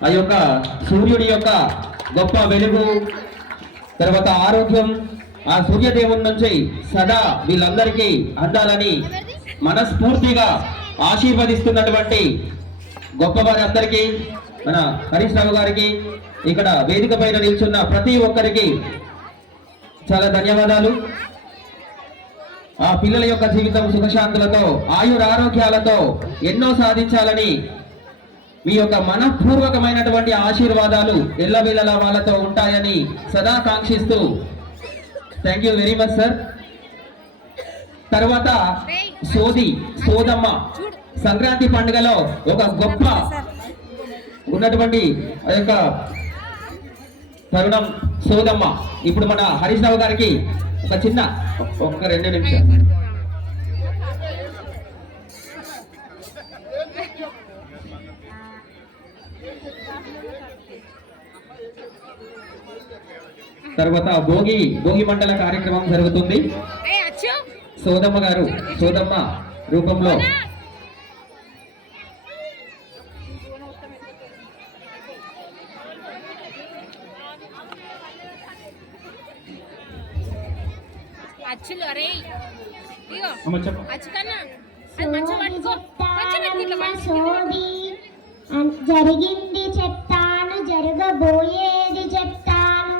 ఆ యొక్క సూర్యుడి యొక్క గొప్ప వెలుగు తర్వాత ఆరోగ్యం ఆ సూర్యదేవుని నుంచి సదా వీళ్ళందరికీ అందాలని మనస్ఫూర్తిగా ఆశీర్వదిస్తున్నటువంటి గొప్ప వారి అందరికీ మన హరీష్ రావు గారికి ఇక్కడ వేదిక పైన నిల్చున్న ప్రతి ఒక్కరికి చాలా ధన్యవాదాలు. ఆ పిల్లల యొక్క జీవితం సుఖశాంతులతో ఆయుర ఆరోగ్యాలతో ఎన్నో సాధించాలని మీ యొక్క మనపూర్వకమైనటువంటి ఆశీర్వాదాలు ఎల్లవేళలా వాళ్ళతో ఉంటాయని సదా కాంక్షిస్తూ thank you very much sir తర్వాత సోది సోదమ్మ. సంక్రాంతి పండుగలో ఒక గొప్ప ఉన్నటువంటి ఆ యొక్క తరుణం సోదమ్మ. ఇప్పుడు మన హరీష్ రావు గారికి ఒక చిన్న ఒక రెండు నిమిషాలు. తర్వాత భోగి భోగి మండల కార్యక్రమం జరుగుతుంది. ఏ అచ్చు? సోదమ్మ గారు సోదమ్మ రూపంలో. అచ్చులు అరే! అచ్చు కన్నా అది మంచిగా పట్టుకో. మంచిగా పట్టుకో జరిగింది చెప్తాను జరగబోయేది చెప్తాను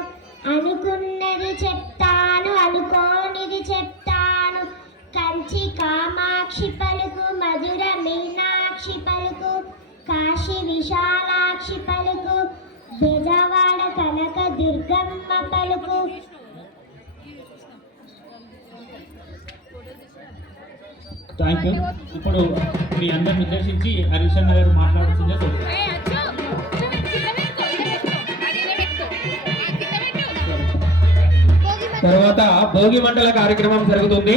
అనుకున్నది చెప్తాను అనుకోనిది చెప్తాను. కంచి కామాక్షి పలుకు మధుర మీనాక్షి పలుకు కాశీ విశాలాక్షి పలుకు బెజవాడ కనక దుర్గమ్మ పలుకు థ్యాంక్ యూ. ఇప్పుడు మీ అందరిని ఉద్దేశించి హరీష్ అన్న గారు మాట్లాడుతుందే తర్వాత భోగి మంటల కార్యక్రమం జరుగుతుంది.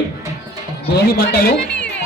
భోగి మంటలు